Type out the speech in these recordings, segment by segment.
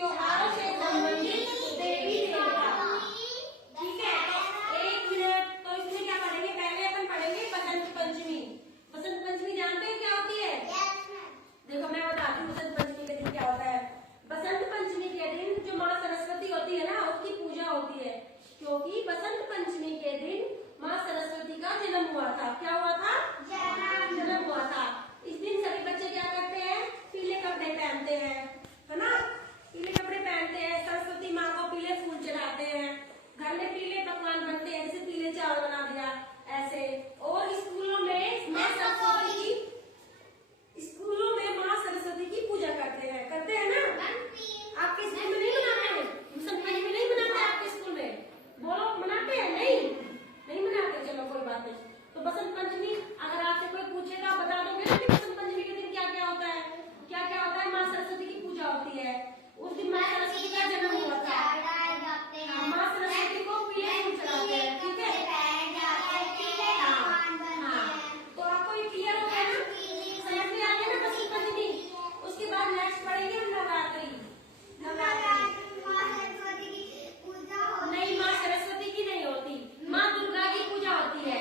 त्योहारों से संबंधित देवी देवता। ठीक है, तो एक मिनट, तो इसमें क्या पढ़ेंगे? पहले अपन पढ़ेंगे बसंत पंचमी। बसंत पंचमी जानते हो क्या होती है? देखो मैं बताती हूँ बसंत पंचमी के दिन क्या होता है। बसंत पंचमी के दिन जो माँ सरस्वती होती है ना, उसकी पूजा होती है, क्योंकि बसंत पंचमी के दिन माँ सरस्वती का जन्म हुआ था। क्या हुआ था? जन्म हुआ था। इस दिन सभी बच्चे क्या करते हैं? पीले कपड़े पहनते हैं, है ना? पीले कपड़े पहनते हैं, सरस्वती माँ को पीले फूल चढ़ाते हैं, घर में पीले पकवान बनते हैं, जैसे पीले चावल बना दिया ऐसे। और स्कूलों में माँ सरस्वती की पूजा करते हैं ना? आपके स्कूल में नहीं मनाते हैं? बसंत पंचमी नहीं मनाते आपके स्कूल में? बोलो, मनाते हैं? नहीं मनाते। चलो कोई बात नहीं। तो बसंत पंचमी अगर आपसे कोई पूछेगा, बता दोगे ना कि बसंत पंचमी के दिन क्या क्या होता है? क्या क्या होता है? माँ सरस्वती की पूजा होती है। उस दिन माँ सरस्वती का जन्म हुआ था। माँ सरस्वती को पीले फूल चढ़ाते हैं। ठीक है, तो आपको ये क्लियर हो गया ना? समझ में आ गया ना बसंत पंचमी? उसके बाद नेक्स्ट पढ़ेंगे हम नवरात्रि। नहीं, माँ सरस्वती की नहीं होती, माँ दुर्गा की पूजा होती है।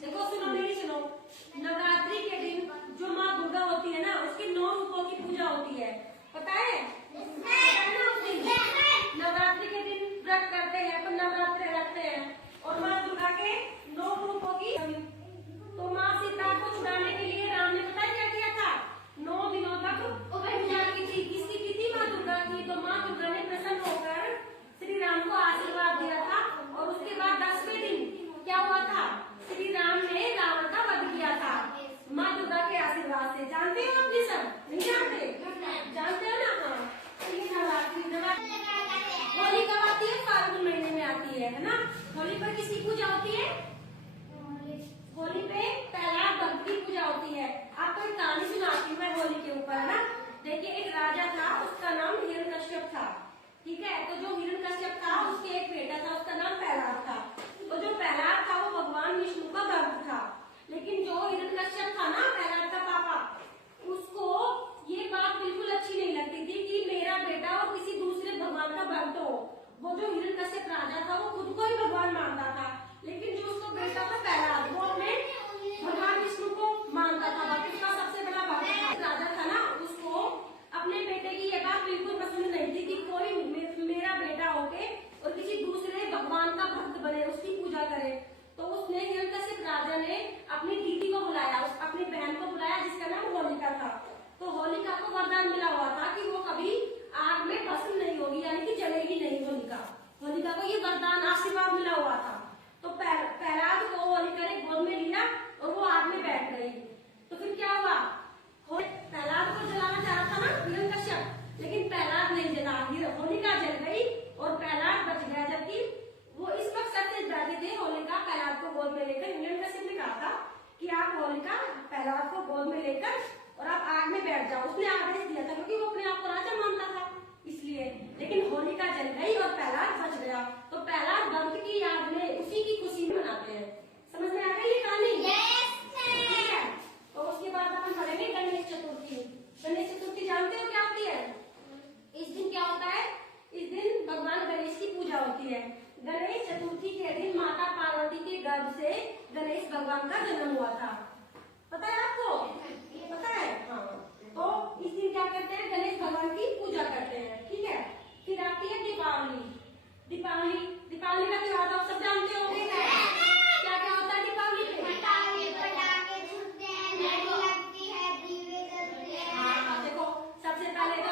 देखो सुनो, मेरी सुनो। नवरात्रि के दिन जो माँ दुर्गा होती है ना, उसके 9 रूपों की पूजा होती है। पता है ना? उस दिन नवरात्रि के दिन व्रत करते हैं, अपन नवरात्रि रखते हैं, और माँ दुर्गा के 9 रूपों की। तो माँ सीता को छुड़ाने के लिए राम ने पता क्या किया था? 9 दिनों तक पूजा की थी। किसकी की थी? माँ दुर्गा की। तो माँ दुर्गा ने प्रसन्न होकर श्री राम को आशीर्वाद दिया था, और उसके बाद 10वें दिन क्या हुआ था? श्री राम ने रावण का वध किया था माँ दुर्गा के आशीर्वाद से। जानते हो अपने सब? नहीं जानते? जानते हो ना? हाँ, ये नवरात्रि। होली कब आती है? फाल्गुन महीने में आती है ना? होली पर किसकी पूजा होती है? होली पे प्रहलाद भक्त की पूजा होती है। आपको एक कहानी सुनाती हूँ मैं होली के ऊपर, है ना? देखिए, एक राजा था, उसका नाम हिरण्यकश्यप था। ठीक है, तो जो हिरण्यकश्यप था, उसके एक बेटा था, उसका नाम प्रहलाद था। तो जो प्रहलाद था वो भगवान विष्णु का भक्त था। लेकिन जो हिरण्यकश्यप था ना, प्रहलाद का पापा, उसको ये बात बिल्कुल अच्छी नहीं लगती थी कि मेरा बेटा और किसी दूसरे भगवान का भक्त हो। वो जो हिरण्यकश्यप राजा था, वो खुद को ही भगवान मानता था, लेकिन जो उसका बेटा था प्रहलाद, वो अपने भगवान विष्णु को मानता था, भक्त का सबसे बड़ा भक्त था। राजा था ना, उसको अपने बेटे की ये बात बिल्कुल पसंद नहीं थी कि कोई मेरा बेटा होके और किसी दूसरे भगवान का भक्त बने, उसकी पूजा करे। तो उसने हिरण्यकश्यप राजा ने अपनी दीदी को बुलाया, अपनी बहन को बुलाया, जिसका नाम होलिका था। तो होलिका को वरदान मिला हुआ था कि वो कभी आग में भस्म नहीं होगी, यानी कि जलेगी नहीं। होलिका को ये वरदान, आशीर्वाद मिला हुआ था। तो प्रहलाद को होलिका ने गोद में लिया और वो आग में बैठ गई। तो फिर क्या हुआ? प्रहलाद को जलाना चाह रहा था ना हिरण्यकश्यप, लेकिन प्रहलाद नहीं जला, होलिका जल गई और प्रहलाद बच गया। जबकि वो इस मकसद से बैठे थे, होलिका प्रहलाद को गोद में लेकर। हिरण्यकश्यप ने कहा था कि आप होलिका प्रहलाद को गोद में लेकर और आप आग में बैठ जाओ। उसने आदेश दिया था, क्योंकि वो अपने आप को राजा मानता था इसलिए। लेकिन होलिका जल गई और प्रहलाद बच गया। तो प्रहलाद भक्त की याद में, उसी की खुशी में मनाते हैं। समझ में आ गई ये कहानी? ठीक है, तो उसके बाद अपन पढ़ेंगे गणेश चतुर्थी। गणेश चतुर्थी जानते हो क्या होती है? इस दिन क्या होता है? इस दिन भगवान गणेश की पूजा होती है। गणेश चतुर्थी के दिन माता पार्वती के गर्भ से गणेश भगवान का जन्म हुआ था। पता है आपको? पता है? हाँ। तो इस दिन क्या करते हैं? गणेश भगवान की पूजा करते हैं। ठीक है, फिर आती है दीपावली। दीपावली का त्योहार आप सब जानते होंगे। क्या क्या होता है दीपावली पे? हाँ, देखो सबसे पहले तो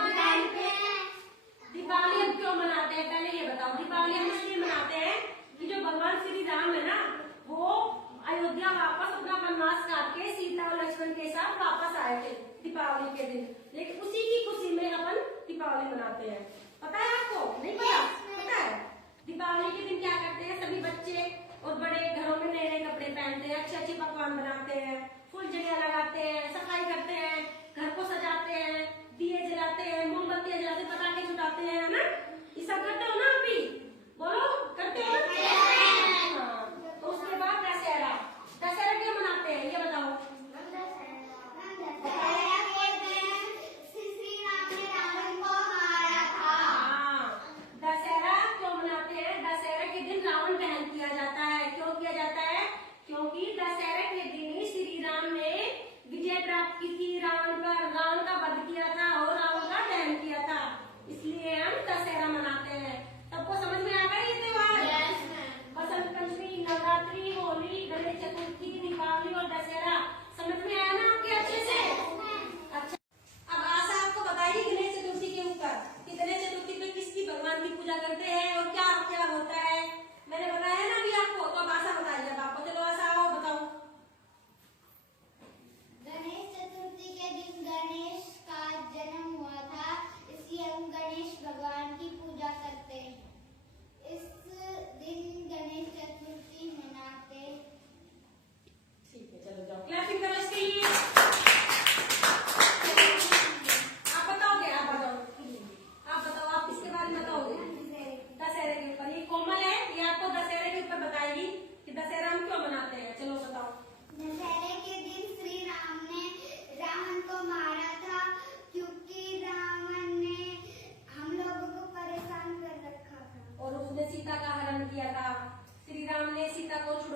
दीपावली हम क्यों मनाते हैं, पहले ये बताओ। दीपावली हम इसलिए मनाते हैं कि जो भगवान श्री राम है ना, वो अयोध्या वापस अपना वनवास काट के सीता और लक्ष्मण के साथ वापस आए थे दीपावली के दिन। लेकिन उसी की खुशी में अपन दीपावली मनाते हैं। पता है आपको? नहीं पता? पता है? दीपावली के दिन क्या करते हैं? सभी बच्चे और बड़े घरों में नए नए कपड़े पहनते हैं, अच्छे अच्छे पकवान बनाते हैं, फुलझड़ियां लगाते हैं, सफाई करते हैं, घर को सजाते हैं, दिए जलाते हैं, मोमबत्तियां जलाते, पटाखे छुटाते हैं, है ना? ये सब करते हो ना? अभी बोलो, करते हो ना? तो उसके बाद दशहरा। दशहरा क्यों मनाते हैं ये बताओ? श्री राम ने रावण को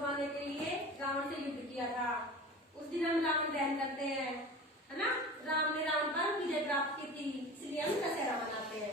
छुड़वाने के लिए रावण से युद्ध किया था। उस दिन हम रावण दहन करते हैं, है ना। राम ने रावण पर विजय प्राप्त की थी, इसलिए हम दशहरा मनाते हैं।